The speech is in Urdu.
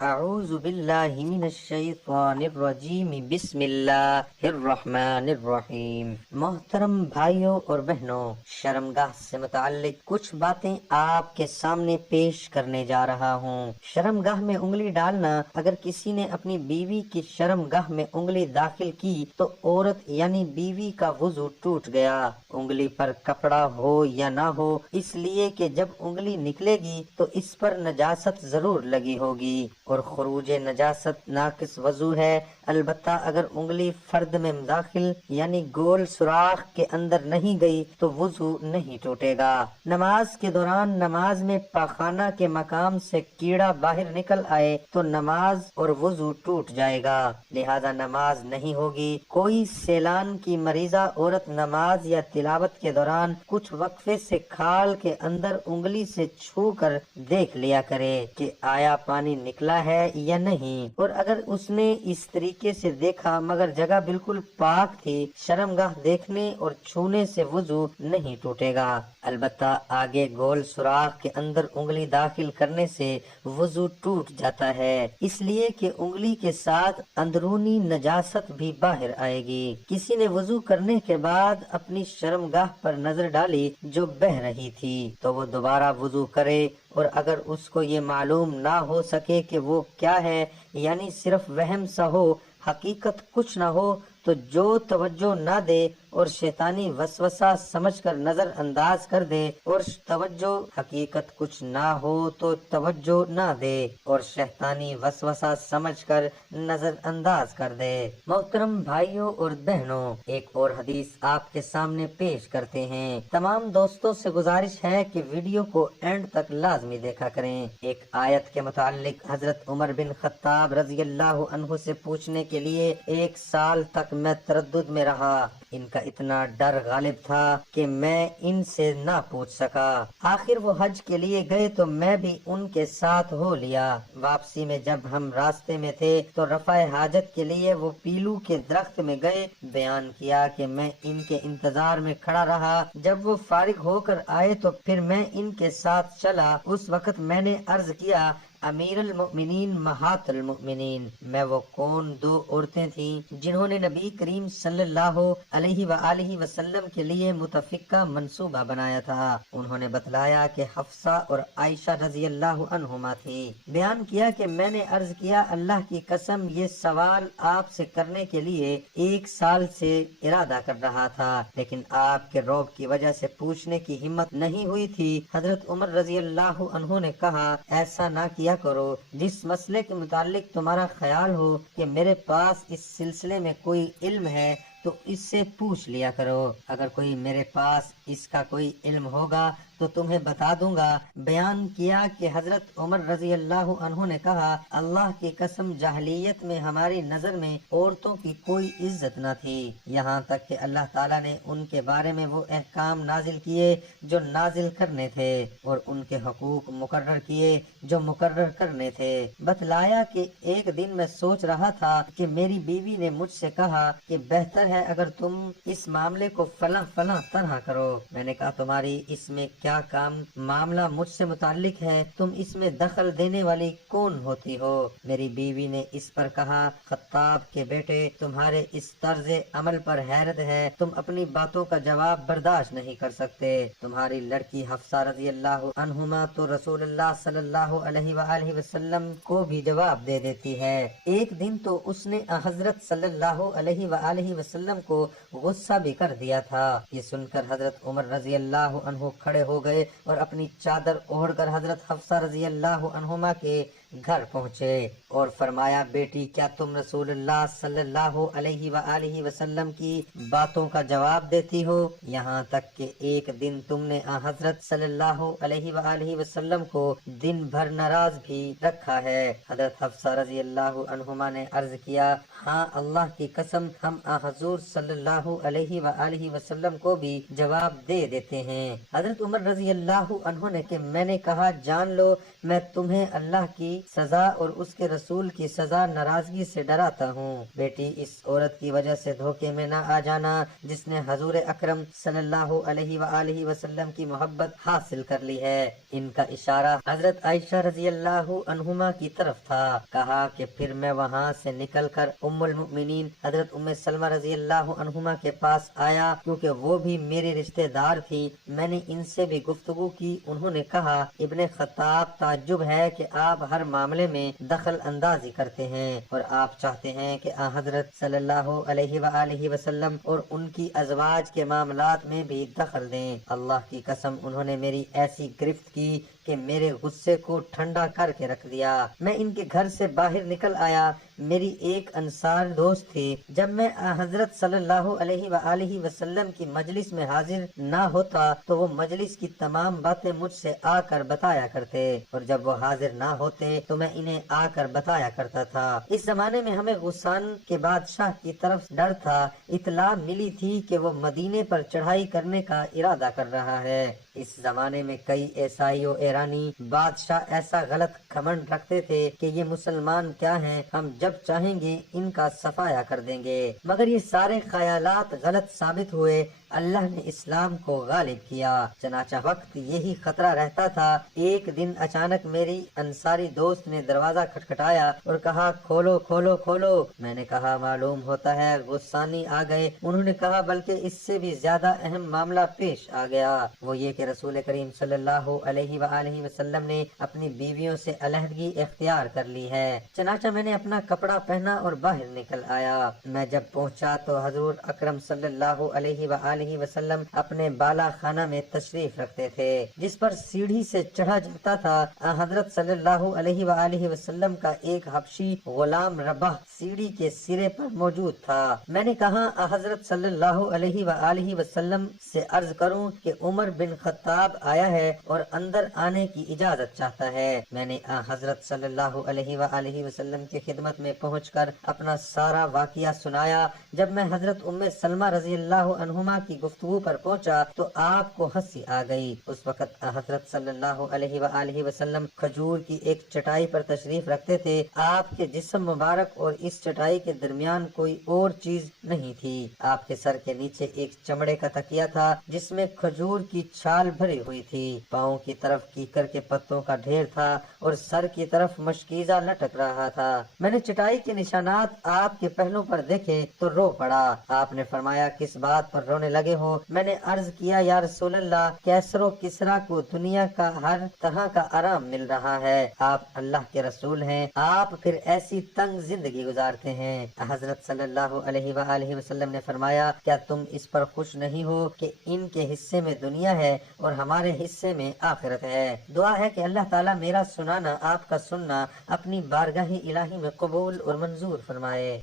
اعوذ باللہ من الشیطان الرجیم بسم اللہ الرحمن الرحیم۔ محترم بھائیوں اور بہنوں، شرمگاہ سے متعلق کچھ باتیں آپ کے سامنے پیش کرنے جا رہا ہوں۔ شرمگاہ میں انگلی ڈالنا، اگر کسی نے اپنی بیوی کی شرمگاہ میں انگلی داخل کی تو عورت یعنی بیوی کا وضو ٹوٹ گیا، انگلی پر کپڑا ہو یا نہ ہو، اس لیے کہ جب انگلی نکلے گی تو اس پر نجاست ضرور لگی ہوگی، اور خروج نجاست ناقص وضو ہے، البتہ اگر انگلی فرد میں داخل یعنی گول سوراخ کے اندر نہیں گئی تو وضو نہیں ٹوٹے گا۔ نماز کے دوران نماز میں پاخانہ کے مقام سے کیڑا باہر نکل آئے تو نماز اور وضو ٹوٹ جائے گا، لہذا نماز نہیں ہوگی۔ کوئی سیلان کی مریضہ عورت نماز یا تلاوت کے دوران کچھ وقفے سے کھال کے اندر انگلی سے چھو کر دیکھ لیا کرے کہ آیا پانی نکلا ہے یا نہیں، اور اگر اس نے اس طریقے سے دیکھا مگر جگہ بالکل پاک تھی، شرمگاہ دیکھنے اور چھونے سے وضو نہیں ٹوٹے گا، البتہ آگے گول سوراخ کے اندر انگلی داخل کرنے سے وضو ٹوٹ جاتا ہے، اس لیے کہ انگلی کے ساتھ اندرونی نجاست بھی باہر آئے گی۔ کسی نے وضو کرنے کے بعد اپنی شرمگاہ پر نظر ڈالی جو بہہ رہی تھی تو وہ دوبارہ وضو کرے، اور اگر اس کو یہ معلوم نہ ہو سکے کہ وہ کیا ہے، یعنی صرف وہم سا ہو، حقیقت کچھ نہ ہو، تو جو توجہ نہ دے اور شیطانی وسوسہ سمجھ کر نظر انداز کر دے، اور توجہ حقیقت کچھ نہ ہو تو توجہ نہ دے اور شیطانی وسوسہ سمجھ کر نظر انداز کر دے۔ محترم بھائیوں اور بہنوں، ایک اور حدیث آپ کے سامنے پیش کرتے ہیں۔ تمام دوستوں سے گزارش ہے کہ ویڈیو کو اینڈ تک لازمی دیکھا کریں۔ ایک آیت کے متعلق حضرت عمر بن خطاب رضی اللہ عنہ سے پوچھنے کے لیے 1 سال تک میں تردد میں رہا، ان کا اتنا ڈر غالب تھا کہ میں ان سے نہ پوچھ سکا۔ آخر وہ حج کے لیے گئے تو میں بھی ان کے ساتھ ہو لیا۔ واپسی میں جب ہم راستے میں تھے تو رفع حاجت کے لیے وہ پیلو کے درخت میں گئے۔ بیان کیا کہ میں ان کے انتظار میں کھڑا رہا، جب وہ فارغ ہو کر آئے تو پھر میں ان کے ساتھ چلا۔ اس وقت میں نے عرض کیا، امیر المؤمنین مہات المؤمنین، میں وہ کون 2 عورتیں تھیں جنہوں نے نبی کریم صلی اللہ علیہ وآلہ وسلم کے لیے متفقہ منصوبہ بنایا تھا؟ انہوں نے بتلایا کہ حفصہ اور عائشہ رضی اللہ عنہما تھی۔ بیان کیا کہ میں نے عرض کیا، اللہ کی قسم یہ سوال آپ سے کرنے کے لیے 1 سال سے ارادہ کر رہا تھا، لیکن آپ کے رعب کی وجہ سے پوچھنے کی ہمت نہیں ہوئی تھی۔ حضرت عمر رضی اللہ عنہ نے کہا، ایسا نہ کیا کرو، جس مسئلے کے متعلق تمہارا خیال ہو کہ میرے پاس اس سلسلے میں کوئی علم ہے تو اس سے پوچھ لیا کرو، اگر کوئی میرے پاس اس کا کوئی علم ہوگا تو تمہیں بتا دوں گا۔ بیان کیا کہ حضرت عمر رضی اللہ عنہ نے کہا، اللہ کی قسم جاہلیت میں ہماری نظر میں عورتوں کی کوئی عزت نہ تھی، یہاں تک کہ اللہ تعالیٰ نے ان کے بارے میں وہ احکام نازل کیے جو نازل کرنے تھے، اور ان کے حقوق مقرر کیے جو مقرر کرنے تھے۔ بتلایا کہ ایک دن میں سوچ رہا تھا کہ میری بیوی نے مجھ سے کہا کہ بہتر ہے اگر تم اس معاملے کو فلاں فلاں طرح کرو۔ میں نے کہا، تمہاری اس میں کیا کام معاملہ مجھ سے متعلق ہے، تم اس میں دخل دینے والی کون ہوتی ہو؟ میری بیوی نے اس پر کہا، خطاب کے بیٹے، تمہارے اس طرز عمل پر حیرت ہے، تم اپنی باتوں کا جواب برداشت نہیں کر سکتے۔ تمہاری لڑکی حفصہ رضی اللہ عنہما تو رسول اللہ صلی اللہ علیہ وآلہ وسلم کو بھی جواب دے دیتی ہے۔ ایک دن تو اس نے حضرت صلی اللہ علیہ وآلہ وسلم کو غصہ بھی کر دیا تھا۔ یہ سن کر حضرت عمر رضی اللہ عنہ کھڑے ہو گئے اور اپنی چادر اوڑھ کر حضرت حفصہ رضی اللہ عنہما کے گھر پہنچے اور فرمایا، بیٹی، کیا تم رسول اللہ صلی اللہ علیہ وآلہ وسلم کی باتوں کا جواب دیتی ہو؟ یہاں تک کہ ایک دن تم نے حضرت صلی اللہ علیہ وآلہ وسلم کو دن بھر ناراض بھی رکھا ہے۔ حضرت حفصہ رضی اللہ عنہما نے عرض کیا، ہاں، اللہ کی قسم ہم حضور صلی اللہ علیہ وآلہ وسلم کو بھی جواب دے دیتے ہیں۔ حضرت عمر رضی اللہ عنہ نے کہ میں نے کہا جان لو میں تمہیں اللہ کی سزا اور اس کے رسول کی سزا ناراضگی سے ڈراتا ہوں۔ بیٹی اس عورت کی وجہ سے دھوکے میں نہ آ جانا جس نے حضور اکرم صلی اللہ علیہ وآلہ وسلم کی محبت حاصل کر لی ہے۔ ان کا اشارہ حضرت عائشہ رضی اللہ عنہما کی طرف تھا۔ کہا کہ پھر میں وہاں سے نکل کر ام المؤمنین حضرت ام سلمہ رضی اللہ عنہما کے پاس آیا کیونکہ وہ بھی میرے رشتہ دار تھی۔ میں نے ان سے بھی گفتگو کی۔ انہوں نے کہا ابن خطاب تعجب ہے کہ آپ ہر معاملے میں دخل اندازی کرتے ہیں اور آپ چاہتے ہیں کہ حضرت صلی اللہ علیہ وآلہ وسلم اور ان کی ازواج کے معاملات میں بھی دخل دیں۔ اللہ کی قسم انہوں نے میری ایسی گرفت کی کہ میرے غصے کو ٹھنڈا کر کے رکھ دیا۔ میں ان کے گھر سے باہر نکل آیا۔ میری ایک انصار دوست تھی۔ جب میں حضرت صلی اللہ علیہ وآلہ وسلم کی مجلس میں حاضر نہ ہوتا تو وہ مجلس کی تمام باتیں مجھ سے آ کر بتایا کرتے اور جب وہ حاضر نہ ہوتے تو میں انہیں آ کر بتایا کرتا تھا۔ اس زمانے میں ہمیں غسان کے بادشاہ کی طرف ڈر تھا۔ اطلاع ملی تھی کہ وہ مدینے پر چڑھائی کرنے کا ارادہ کر رہا ہے۔ اس زمانے میں کئی عیسائی و ایرانی بادشاہ ایسا غلط گھمنڈ رکھتے تھے کہ یہ مسلمان کیا ہیں، ہم جب چاہیں گے ان کا صفایا کر دیں گے، مگر یہ سارے خیالات غلط ثابت ہوئے۔ اللہ نے اسلام کو غالب کیا۔ چنانچہ وقت یہی خطرہ رہتا تھا۔ ایک دن اچانک میری انصاری دوست نے دروازہ کھٹکھٹایا اور کہا کھولو کھولو کھولو۔ میں نے کہا معلوم ہوتا ہے غسانی آ گئے۔ انہوں نے کہا بلکہ اس سے بھی زیادہ اہم معاملہ پیش آ گیا، وہ یہ کہ رسول کریم صلی اللہ علیہ وآلہ وسلم نے اپنی بیویوں سے علیحدگی اختیار کر لی ہے۔ چنانچہ میں نے اپنا کپڑا پہنا اور باہر نکل آیا۔ میں جب پہنچا تو حضور اکرم صلی اللہ علیہ وآلہ وسلم اپنے بالا خانہ میں تشریف رکھتے تھے جس پر سیڑھی سے چڑھا جاتا تھا۔ حضرت صلی اللہ علیہ وآلہ وسلم کا ایک حبشی غلام رباح سیڑھی کے سرے پر موجود تھا۔ میں نے کہا حضرت صلی اللہ علیہ وآلہ وسلم سے عرض کروں کہ عمر بن خطاب آیا ہے اور اندر آنے کی اجازت چاہتا ہے۔ میں نے حضرت صلی اللہ علیہ وآلہ وسلم کی خدمت میں پہنچ کر اپنا سارا واقعہ سنایا۔ جب میں حضرت ام سلمہ رضی اللہ عنہما کی گفتگو پر پہنچا تو آپ کو ہنسی آ گئی۔ اس وقت حضرت صلی اللہ علیہ وآلہ وسلم کھجور کی ایک چٹائی پر تشریف رکھتے تھے۔ آپ کے جسم مبارک اور اس چٹائی کے درمیان کوئی اور چیز نہیں تھی۔ آپ کے سر کے نیچے ایک چمڑے کا تکیہ تھا جس میں کھجور کی چھال بھری ہوئی تھی۔ پاؤں کی طرف کیکر کے پتوں کا ڈھیر تھا اور سر کی طرف مشکیزہ لٹک رہا تھا۔ میں نے چٹائی کے نشانات آپ کے پہلو پر دیکھے تو رو پڑا۔ آپ نے فرمایا کس بات پر رونے لگے ہو؟ میں نے عرض کیا یا رسول اللہ کیسر و کسرا کو دنیا کا ہر طرح کا آرام مل رہا ہے، آپ اللہ کے رسول ہیں، آپ پھر ایسی تنگ زندگی گزارتے ہیں۔ حضرت صلی اللہ علیہ وآلہ وسلم نے فرمایا کیا تم اس پر خوش نہیں ہو کہ ان کے حصے میں دنیا ہے اور ہمارے حصے میں آخرت ہے؟ دعا ہے کہ اللہ تعالیٰ میرا سنانا آپ کا سننا اپنی بارگاہ الہی میں قبول اور منظور فرمائے۔